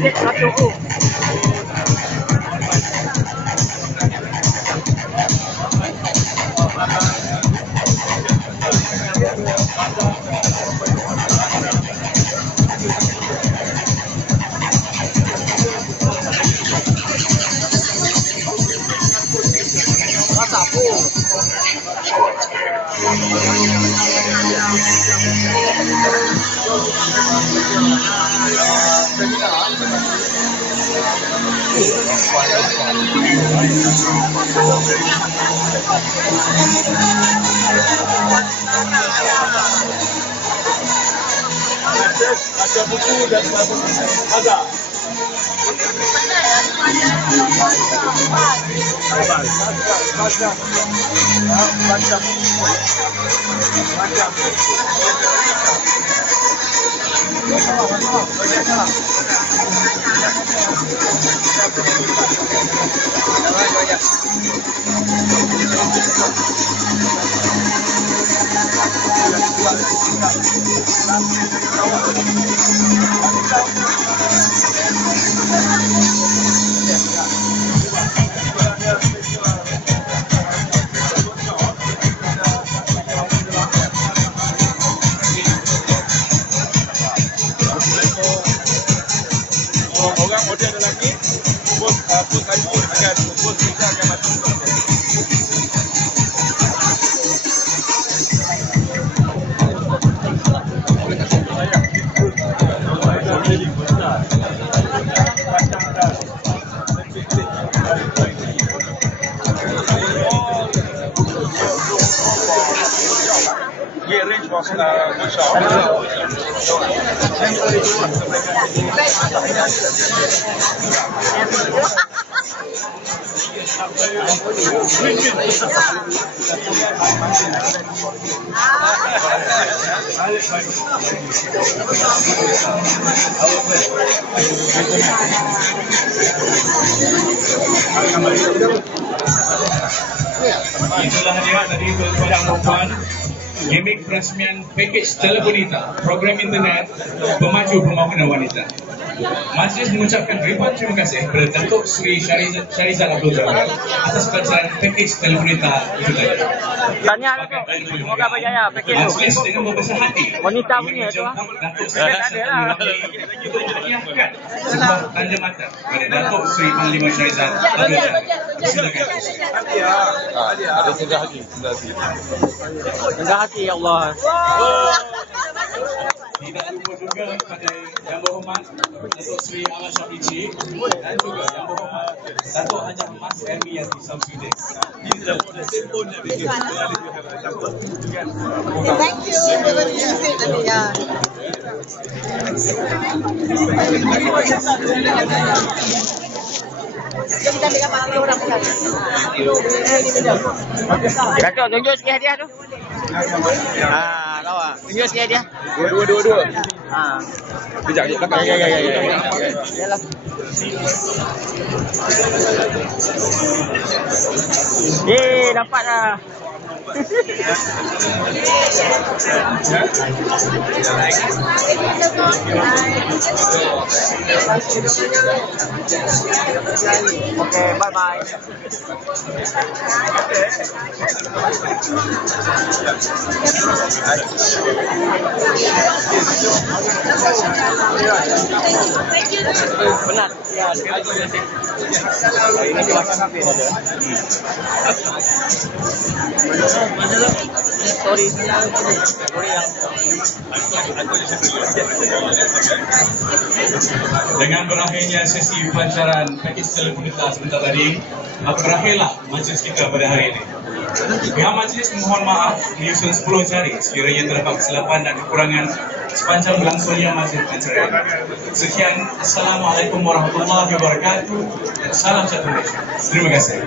tiket RM100. Rasa pun. Baca buku dan agak. Orang model lelaki, bos kayu akan bos kita akan mati. Yeah, range was good shot. Itulah dia tadi tuan-tuan dan puan, gimmick peresmian pakej Telebonita, program internet pemaju pembangunan wanita. Majlis mengucapkan ribuan terima kasih kepada Datuk Seri Syarizal Abdul Jabbar atas pelancaran pakej Telebonita itu tadi. Tanya Datuk, semoga berjaya pakej tu. Majlis dengan berbesar hati Wanita punya tu ah. Datuk Seri untuk menyiapkan sebuah tanda mata kepada Datuk Seri Panglima Syarizal Abdul Jabbar. Silakan. Ada senggah hati. Rendah hati ya Allah. Tidak lupa juga kepada Yang Berhormat Datuk Seri Ahmad Syafici dan juga Yang Berhormat Datuk Hajah Mas Hermi Yati Samsudin. Thank you. Datuk, tunjuk sikit hadiah tu. Lawa. Tunjuk sikit hadiah. Dua. Kejap, belakang. Ya. Yalah. Dapat dah. Okay, bye-bye. Benar. Ya, ini makan habis. Story yang dengan berakhirnya sesi pelancaran pakej Telebonita sebentar tadi, maka berakhirlah majlis kita pada hari ini. Pihak majlis mohon maaf menyusun 10 jari sekiranya terdapat kesilapan dan kekurangan sepanjang berlangsungnya majlis pelancaran. Sekian, Assalamualaikum warahmatullahi wabarakatuh. Salam satu Malaysia. Terima kasih.